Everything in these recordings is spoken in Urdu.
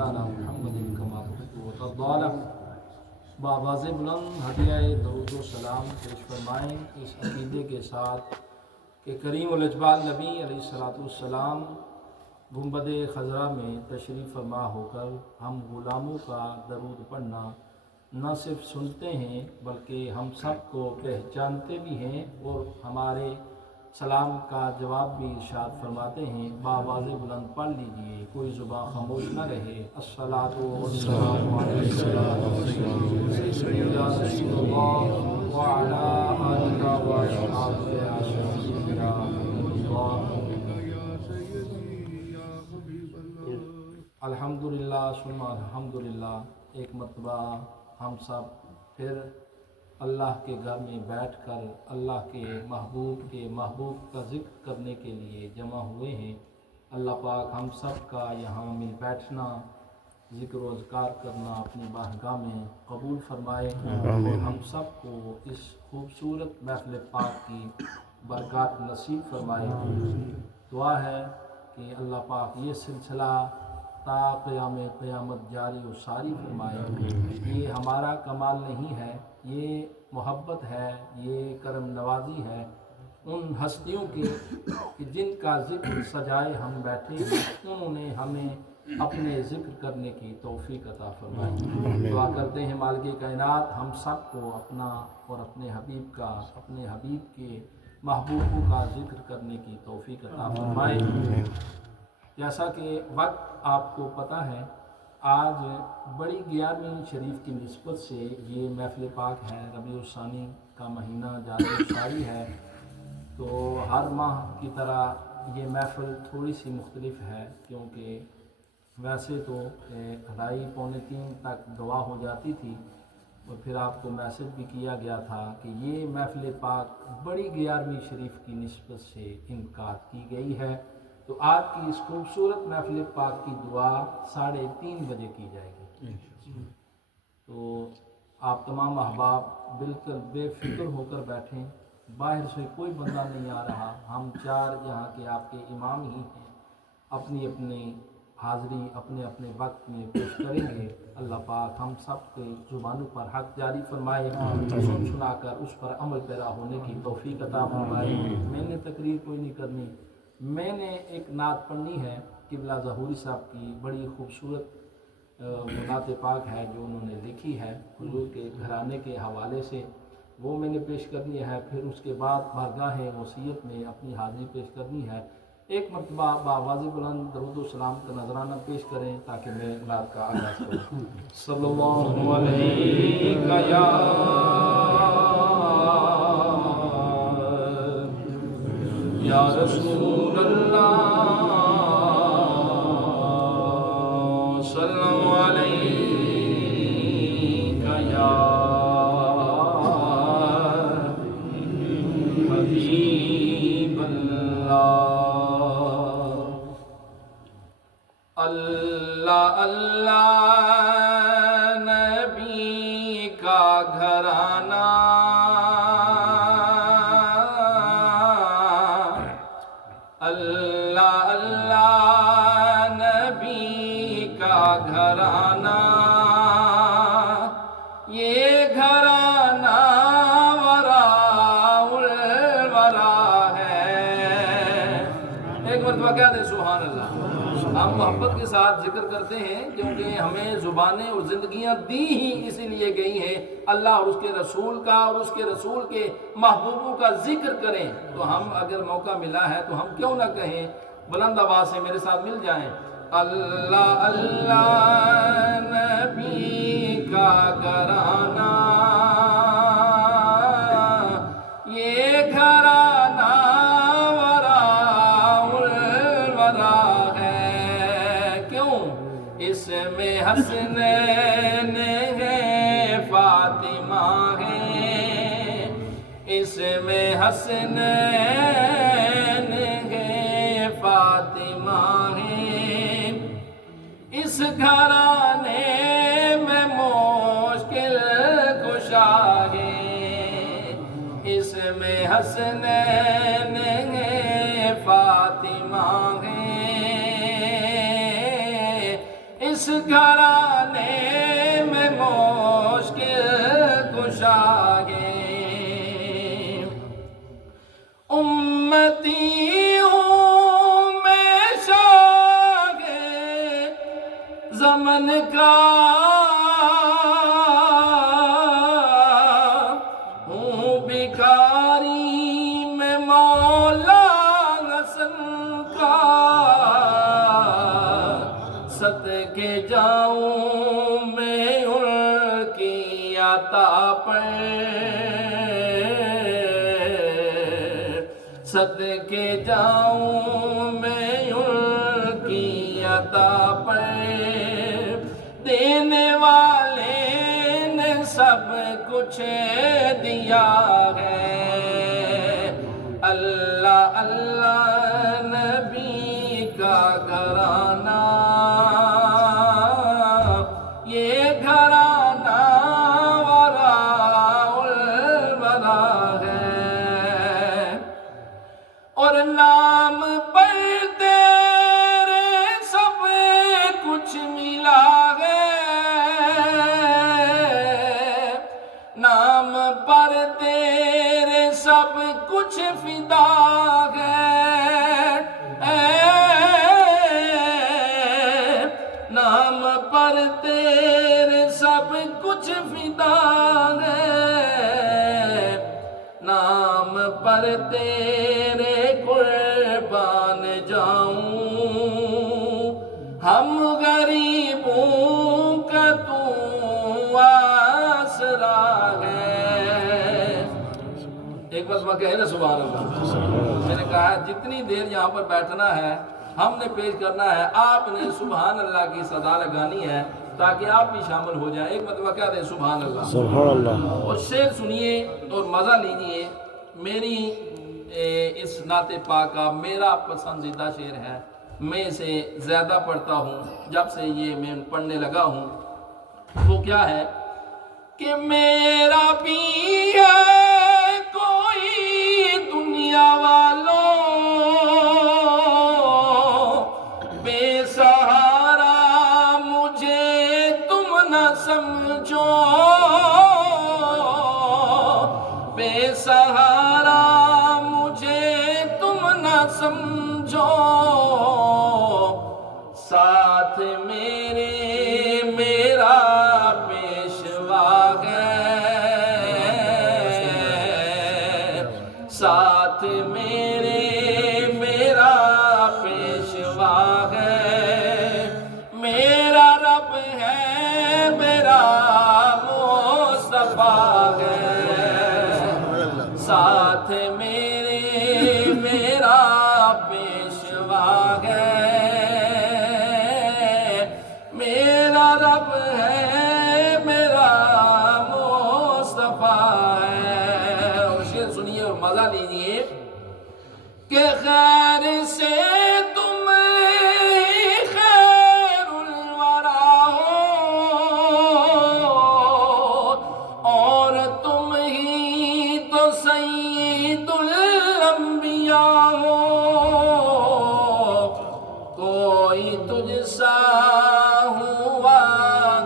مولانا محمد کما تفضل بآواز بلند ہدیہ درود و سلام پیش فرمائیں اس عقیدے کے ساتھ کہ کریم الاجبال نبی علیہ الصلوۃ والسلام گنبد خضرا میں تشریف فرما ہو کر ہم غلاموں کا درود پڑھنا نہ صرف سنتے ہیں بلکہ ہم سب کو پہچانتے بھی ہیں اور ہمارے سلام کا جواب بھی ارشاد فرماتے ہیں۔ بآواز بلند پڑھ لیجئے، کوئی زبان خاموش نہ رہے۔ الصلاۃ والسلام علیک یا رسول اللہ وعلی آلک و اصحابک یا شفیع یا حبیب اللہ۔ الحمدللہ ثم الحمدللہ، ایک مرتبہ ہم سب پھر اللہ کے گھر میں بیٹھ کر اللہ کے محبوب کا ذکر کرنے کے لیے جمع ہوئے ہیں۔ اللہ پاک ہم سب کا یہاں مل بیٹھنا، ذکر و اذکار کرنا اپنی بارگاہ میں قبول فرمائے اور ہم سب کو اس خوبصورت محفل پاک کی برکات نصیب فرمائے۔ دعا ہے کہ اللہ پاک یہ سلسلہ تا قیام قیامت جاری و ساری فرمائے۔ یہ ہمارا کمال نہیں ہے، یہ محبت ہے، یہ کرم نوازی ہے ان ہستیوں کی کہ جن کا ذکر سجائے ہم بیٹھے ہیں، انہوں نے ہمیں اپنے ذکر کرنے کی توفیق عطا فرمائی۔ دعا کرتے ہیں مالک کائنات ہم سب کو اپنا اور اپنے حبیب کا، اپنے حبیب کے محبوبوں کا ذکر کرنے کی توفیق عطا فرمائے۔ جیسا کہ وقت آپ کو پتہ ہے، آج بڑی 11ویں شریف کی نسبت سے یہ محفل پاک ہے، ربیع الثانی کا مہینہ جاری ساری ہے، تو ہر ماہ کی طرح یہ محفل تھوڑی سی مختلف ہے، کیونکہ ویسے تو 2:30 پونے 3 تک دعا ہو جاتی تھی اور پھر آپ کو میسج بھی کیا گیا تھا کہ یہ محفل پاک بڑی 11ویں شریف کی نسبت سے انعقاد کی گئی ہے، تو آج کی اس خوبصورت محفل پاک کی دعا 3:30 بجے کی جائے گی۔ تو آپ تمام احباب بالکل بے فکر ہو کر بیٹھیں، باہر سے کوئی بندہ نہیں آ رہا، ہم 4 یہاں کے آپ کے امام ہی ہیں، اپنی اپنی حاضری اپنے اپنے وقت میں پیش کریں گے۔ اللہ پاک ہم سب کے زبانوں پر حق جاری فرمائے، سن سنا کر اس پر عمل پیرا ہونے کی توفیق عطا فرمائے۔ میں نے تقریر کوئی نہیں کرنی، میں نے ایک نعت پڑھنی ہے، قبلہ ظہوری صاحب کی بڑی خوبصورت نعت پاک ہے جو انہوں نے لکھی ہے حضور کے گھرانے کے حوالے سے، وہ میں نے پیش کرنی ہے، پھر اس کے بعد بارگاہ وصیت میں اپنی حاضری پیش کرنی ہے۔ ایک مرتبہ بآواز بلند درود و سلام کا نذرانہ پیش کریں تاکہ میں نعت کا آغاز کروں۔ صلی اللہ علیہ یا رسول اللہ، صلی اللہ علیہ یا حبیب اللہ۔ اللہ اللہ نبی کا گھرانہ، اللہ اللہ نبی کا گھرانہ، یہ گھرانہ وراء الورا ہے۔ ایک مرتبہ کہہ دیں سبحان اللہ۔ ہم محبت کے ساتھ ذکر کرتے ہیں کیونکہ ہمیں زبانیں اور زندگیاں دی ہی اسی لیے گئی ہیں اللہ اور اس کے رسول کا اور اس کے رسول کے محبوبوں کا ذکر کریں، تو ہم اگر موقع ملا ہے تو ہم کیوں نہ کہیں، بلند آواز سے میرے ساتھ مل جائیں۔ اللہ اللہ نبی کا گھرانہ، یہ گھرانہ وراء الورا ہے۔ کیوں؟ اس میں حسنین ہے، فاطمہ ہے، اس میں حسنین ہے، فاطمہ ہے، اس گھرانے میں مشکل کشا ہے، اس میں حسنین ہے، فاطمہ ہے، اس گھرانے میں مشکل کشا ہے، امتی ہوں میں شاہ زمن کا، ہوں بھکاری میں مولا حسن کا، صدقے جاؤں میں ان کی عطا پر، صدقے جاؤں میں ان کی عطا پر، دینے والے نے سب کچھ دیا ہے، اللہ اللہ نبی کا گھرانہ، یہ گھرانہ وراء الورا ہے، اور نام پر تیرے سب کچھ ملا ہے، نام پر تیرے سب کچھ فدا ہے، نام پر تیرے سب کچھ فدا ہے، نام پر تیرے قربان جاؤں، ہم غریبوں کا تو آسرا ہے۔ ایک بس میں کہے نا سبحان اللہ، میں نے کہا جتنی دیر یہاں پر بیٹھنا ہے ہم نے پیش کرنا ہے، آپ نے سبحان اللہ کی صدا لگانی ہے تاکہ آپ بھی شامل ہو جائیں۔ ایک مرتبہ کہہ دیں سبحان اللہ، سبحان اللہ۔ اور شعر سنیے اور مزہ لیجئے۔ میری اس نعت پاک کا میرا پسندیدہ شعر ہے، میں اسے زیادہ پڑھتا ہوں جب سے یہ میں پڑھنے لگا ہوں۔ وہ کیا ہے کہ میرا بھی ہے کوئی دنیا والوں بے سہارا، مجھے تم نہ سمجھو بے سہارا، مجھے تم نہ سمجھو، ساتھ میرے میرا پیشوا ہے، ساتھ میرے میرا پیشوا ہے، میرا رب ہے میرا مصطفیٰ ہے، ساتھ میرے میرا پیشوا ہے، میرا رب ہے میرا مصطفیٰ ہے۔ اور شعر سنیے اور مزہ لیجئے کہ خیر سے تم خیر الورا ہو، اور تم ہی تو سید الانبیاء ہو، کوئی تجھ سا ہوا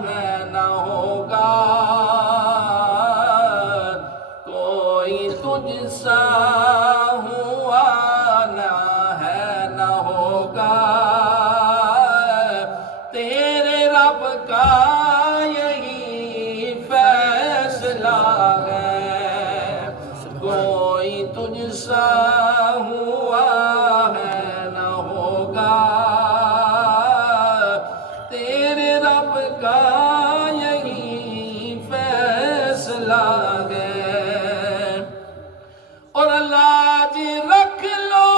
ہے نہ ہوگا، کوئی تجھ سا ہوا نہ ہے نہ ہوگا، تیرے رب کا یہی فیصلہ ہے، کوئی تجھ سا ہوا ہے نہ ہوگا، تیرے رب کا یہی فیصلہ ہے، اور لاج رکھ لو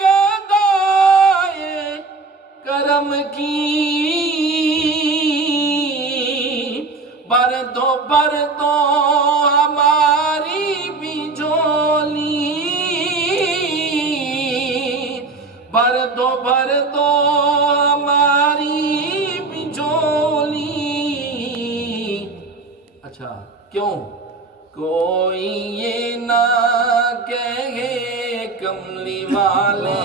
گدائے کرم کی، بر دو ہماری بھی جھولی، بر دو ہماری بھی جھولی۔ اچھا کیوں؟ کوئی یہ نہ کہے کملی والے،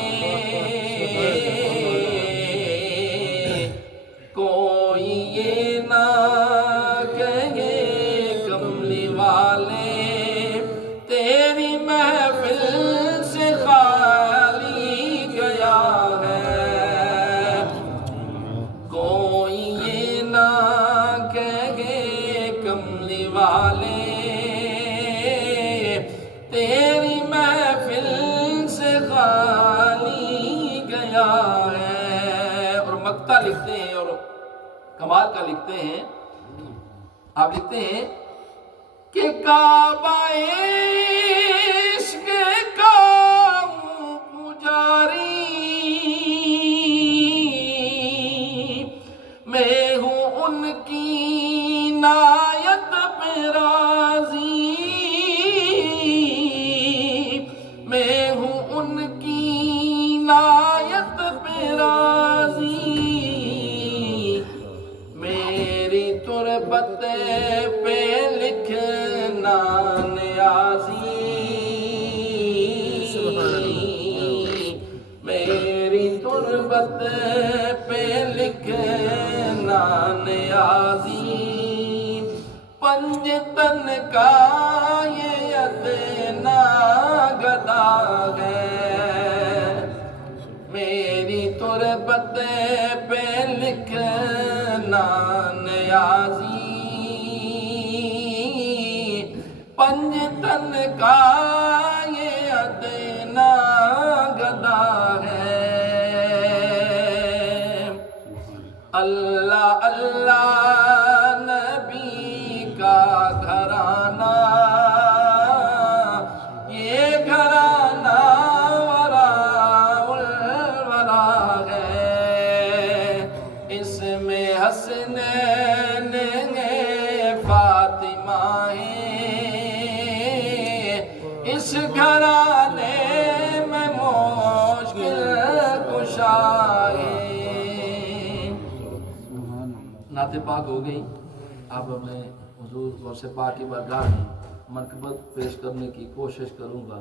کوئی کوئی یہ نہ کہے کملی والے تیری محفل سے خالی گیا ہے، کوئی یہ نہ کہے کملی والے تیری محفل سے خالی گیا ہے۔ اور مقطع لکھتے ہیں اور کمال کا لکھتے ہیں، آپ لکھتے ہیں کہ کعبہ عشق کا پجاری میں ہوں ان کی نایت پہ راضی، میں ہوں ان کی نایت پہ راضی، میری تربت پہ لکھنا نیازی، میری تربت پہ لکھنا نیازی، پنجتن کا یہ ادنا گدا ہے، میری تربت پہ لکھنا نیازی، پنجتن کا یہ ادنا گدا ہے۔ اللہ اللہ نبی کا گھرانہ، یہ گھرانہ وراء الورا ہے، اس میں حسنین ہیں فاطمہ ہیں، اس گھرانے میں مشکل کشا ہے۔ نعت پاک ہو گئی، اب میں حضور غوث پاک کی بارگاہ میں منقبت پیش کرنے کی کوشش کروں گا،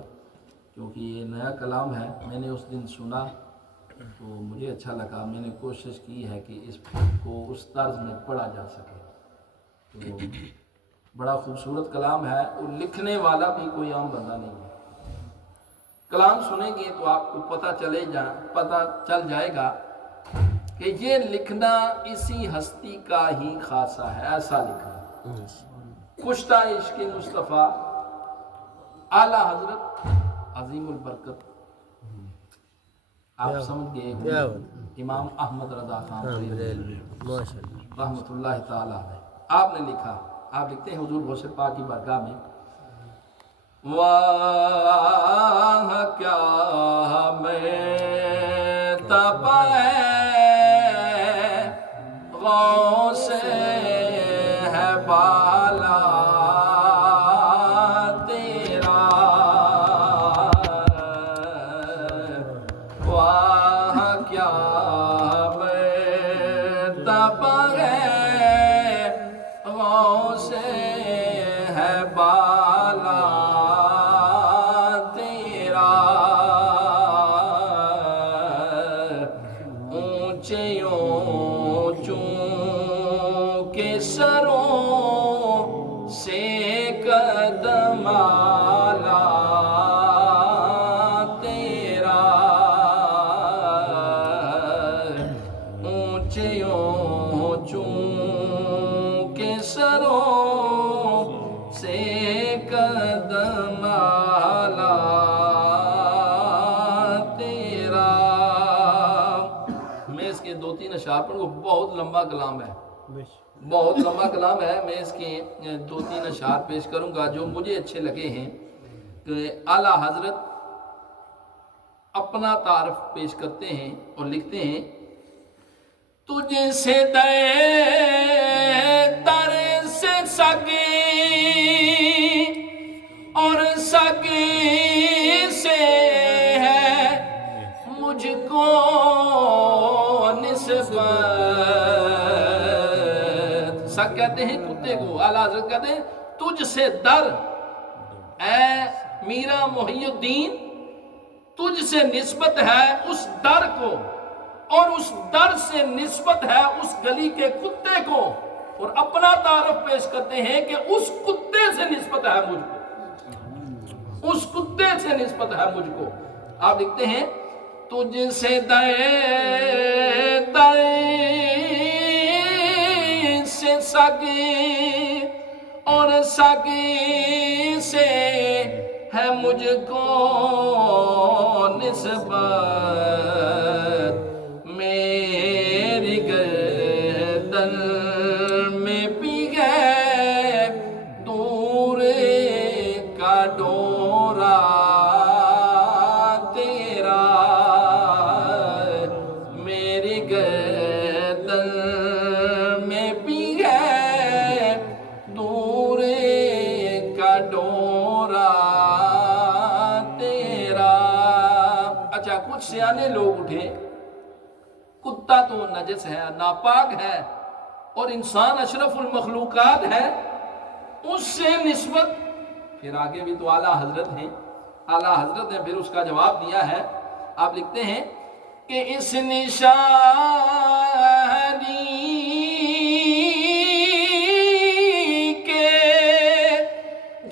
کیونکہ یہ نیا کلام ہے، میں نے اس دن سنا تو مجھے اچھا لگا، میں نے کوشش کی ہے کہ اس کو اس طرز میں پڑھا جا سکے۔ تو بڑا خوبصورت کلام ہے اور لکھنے والا بھی کوئی عام بندہ نہیں ہے۔ کلام سنیں گے تو آپ کو پتہ چل جائے گا کہ یہ لکھنا اسی ہستی کا ہی خاصہ ہے، ایسا لکھنا۔ کشتہ عشق مصطفیٰ اعلیٰ حضرت عظیم البرکت، آپ سمجھ گئے ہوں، امام احمد رضا خان رحمۃ اللہ تعالیٰ علیہ، آپ نے لکھا، آپ لکھتے ہیں حضور غوث پاک کی بارگاہ میں، واہ کیا میں تب غوث ہے بالا تیرا، واہ کیا میں تب غوث ہے بالا تیرا، اونچے کے سروں سے قدم آلا تیرا، اونچے کے سروں سے قدم آلا تیرا۔ میں اس کے 2-3 اشعار پڑھوں گا، بہت لمبا کلام ہے، بہت لمبا کلام ہے، میں اس کے 2-3 اشعار پیش کروں گا جو مجھے اچھے لگے ہیں۔ کہ اعلیٰ حضرت اپنا تعارف پیش کرتے ہیں اور لکھتے ہیں، تجھ سے در سے سگے اور سگے سے ہے مجھ کو نسبت، سگ کہتے ہیں کتے کو، اعلیٰ حضرت کہتے ہیں تجھ سے در، اے میرا محی الدین تجھ سے نسبت ہے اس در کو اور اس در سے نسبت ہے اس گلی کے کتے کو، اور اپنا تعارف پیش کرتے ہیں کہ اس کتے سے نسبت ہے مجھ کو، اس کتے سے نسبت ہے مجھ کو۔ آپ لکھتے ہیں تجھ سے در سے سگی اور سگی سے ہے مجھ کو نسبت، میری گردن میں بھی ہے دور کا ڈورا تیرا، میری گردن میں بھی ہے دور کا ڈورا تیرا۔ اچھا، کچھ سیانے لوگ اٹھے، کتا تو نجس ہے، ناپاک ہے، اور انسان اشرف المخلوقات ہے، اس سے نسبت، پھر آگے بھی تو اعلیٰ حضرت ہیں، اعلیٰ حضرت نے پھر اس کا جواب دیا ہے۔ آپ لکھتے ہیں کہ اس نشانی کے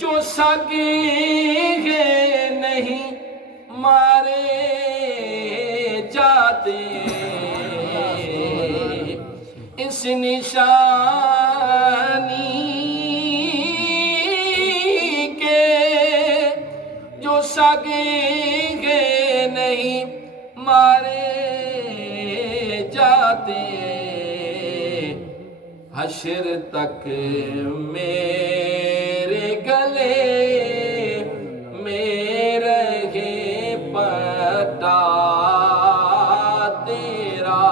جو سگے نہیں مارے جاتے، اس نشانی کے جو سگے نہیں مارے جاتے، حشر تک میرے گلے میں رہے پٹا تیرا،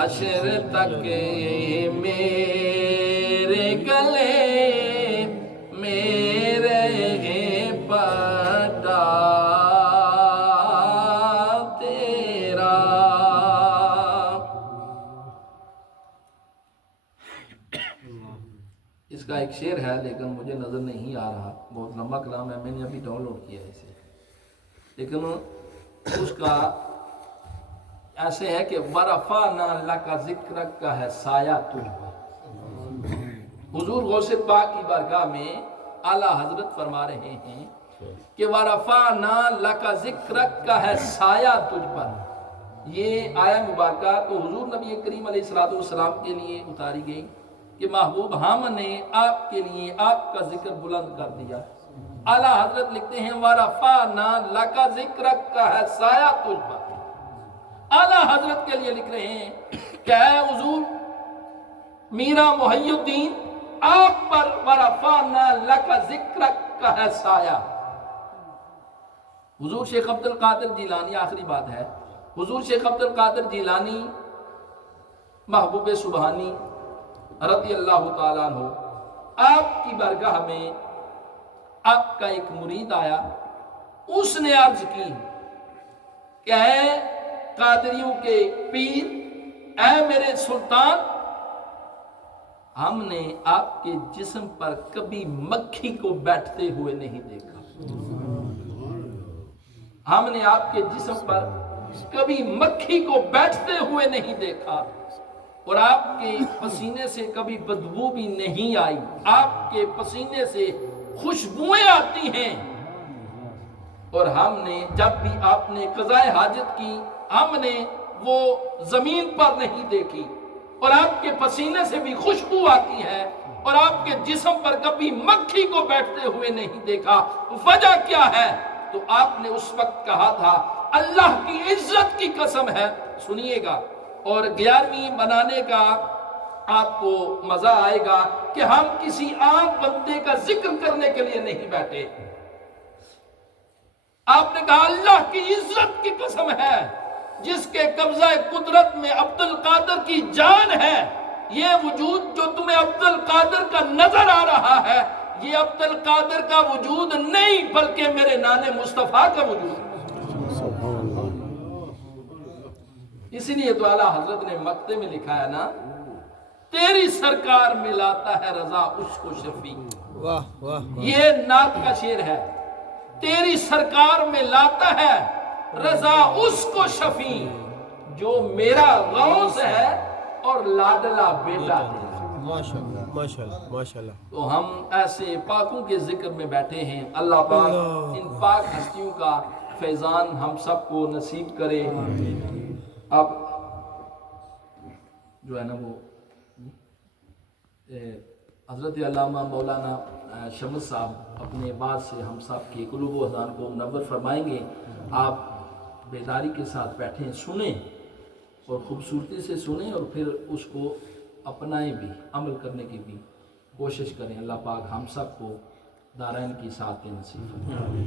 حشر تک میرے گلے میں رہے پٹا تیرا۔ اس کا ایک شعر ہے لیکن مجھے نظر نہیں آ رہا، بہت لمبا کلام ہے، میں نے ابھی ڈاؤن لوڈ کیا ہے اسے، لیکن اس کا ایسے ہے کہ وَرَفَعْنَا لَكَ ذِكْرَكَ کا ہے سایہ تجھ پر۔ حضور غوث پاک کی بارگاہ میں اعلیٰ حضرت فرما رہے ہیں کہ وَرَفَعْنَا لَكَ ذِكْرَكَ کا ہے سایہ تجھ پر۔ یہ آیہ مبارکہ تو حضور نبی کریم علیہ السلام کے لیے اتاری گئی کہ محبوب ہم نے آپ کے لیے آپ کا ذکر بلند کر دیا۔ اعلیٰ حضرت لکھتے ہیں وَرَفَعْنَا لَكَ ذِكْرَكَ کا ہے سایہ تجھ پر۔ اعلیٰ حضرت کے لیے لکھ رہے ہیں کہ اے حضور میرا محی الدین، آپ پر وَرَفَعْنَا لَكَ ذِكْرَكَ کا ہے سایہ۔ حضور شیخ عبد القادر جیلانی، آخری بات ہے، حضور شیخ عبد القادر جیلانی محبوب سبحانی رضی اللہ تعالیٰ عنہ، آپ کی بارگاہ میں آپ کا ایک مرید آیا، اس نے عرض کی کہ اے قادریوں کے پیر، اے میرے سلطان، ہم نے آپ کے جسم پر کبھی مکھی کو بیٹھتے ہوئے نہیں دیکھا، ہم نے آپ کے جسم پر کبھی مکھی کو بیٹھتے ہوئے نہیں دیکھا، اور آپ کے پسینے سے کبھی بدبو بھی نہیں آئی، آپ کے پسینے سے خوشبوئیں آتی ہیں، اور ہم نے جب بھی آپ نے قضائے حاجت کی ہم نے وہ زمین پر نہیں دیکھی، اور آپ کے پسینے سے بھی خوشبو آتی ہے، اور آپ کے جسم پر کبھی مکھی کو بیٹھتے ہوئے نہیں دیکھا، وجہ کیا ہے؟ تو آپ نے اس وقت کہا تھا اللہ کی عزت کی قسم ہے، سنیے گا، اور 11ویں منانے کا آپ کو مزہ آئے گا کہ ہم کسی عام بندے کا ذکر کرنے کے لیے نہیں بیٹھے۔ آپ نے کہا اللہ کی عزت کی قسم ہے جس کے قبضہ قدرت میں عبد القادر کی جان ہے، یہ وجود جو تمہیں عبد القادر کا نظر آ رہا ہے یہ عبد القادر کا وجود نہیں بلکہ میرے نانے مصطفیٰ کا وجود ہے۔ اسی لیے تو اعلیٰ حضرت نے مقطع میں لکھا ہے نا، تیری سرکار میں لاتا ہے رضا عشق و شفیع، یہ نعت کا شعر ہے، تیری سرکار میں لاتا ہے رضا اس کو شفیع جو میرا غوث ہے اور لاڈلا بیٹا تیرا۔ ماشاءاللہ ماشاءاللہ ماشاءاللہ۔ تو ہم ایسے پاکوں کے ذکر میں بیٹھے ہیں، اللہ پاک ان پاک ہستیوں کا فیضان ہم سب کو نصیب کرے۔ اب جو ہے نا وہ حضرت علامہ مولانا شمس صاحب اپنے بات سے ہم سب کے قلوب و اذان کو منور فرمائیں گے۔ آپ بیداری کے ساتھ بیٹھیں، سنیں اور خوبصورتی سے سنیں اور پھر اس کو اپنائیں بھی، عمل کرنے کی بھی کوشش کریں۔ اللہ پاک ہم سب کو دارین کی سعادتیں نصیب فرمائے۔